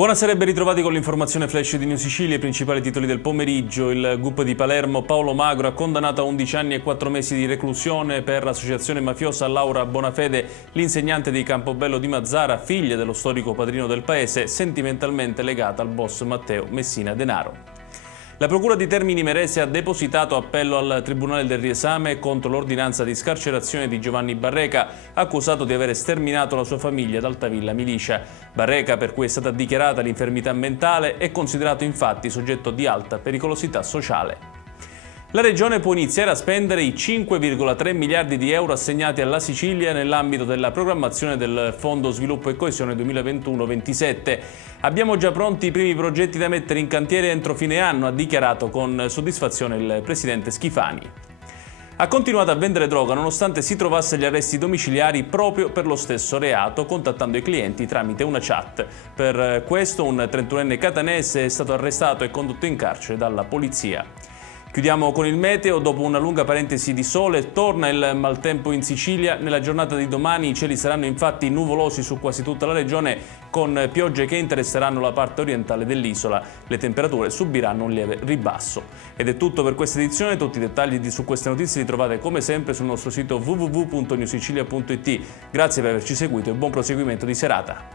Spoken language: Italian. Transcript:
Buonasera e ben ritrovati con l'informazione flash di New Sicilia. I principali titoli del pomeriggio. Il GUP di Palermo, Paolo Magro, ha condannato a 11 anni e 4 mesi di reclusione per associazione mafiosa Laura Bonafede, l'insegnante di Campobello di Mazara, figlia dello storico padrino del paese, sentimentalmente legata al boss Matteo Messina Denaro. La Procura di Termini Imerese ha depositato appello al Tribunale del Riesame contro l'ordinanza di scarcerazione di Giovanni Barreca, accusato di aver sterminato la sua famiglia ad Altavilla Milicia. Barreca, per cui è stata dichiarata l'infermità mentale, è considerato infatti soggetto di alta pericolosità sociale. La Regione può iniziare a spendere i 5,3 miliardi di euro assegnati alla Sicilia nell'ambito della programmazione del Fondo Sviluppo e Coesione 2021-27. Abbiamo già pronti i primi progetti da mettere in cantiere entro fine anno, ha dichiarato con soddisfazione il presidente Schifani. Ha continuato a vendere droga nonostante si trovasse agli arresti domiciliari proprio per lo stesso reato, contattando i clienti tramite una chat. Per questo un 31enne catanese è stato arrestato e condotto in carcere dalla polizia. Chiudiamo con il meteo. Dopo una lunga parentesi di sole, torna il maltempo in Sicilia. Nella giornata di domani i cieli saranno infatti nuvolosi su quasi tutta la regione, con piogge che interesseranno la parte orientale dell'isola. Le temperature subiranno un lieve ribasso. Ed è tutto per questa edizione. Tutti i dettagli su queste notizie li trovate come sempre sul nostro sito www.newsicilia.it. Grazie per averci seguito e buon proseguimento di serata.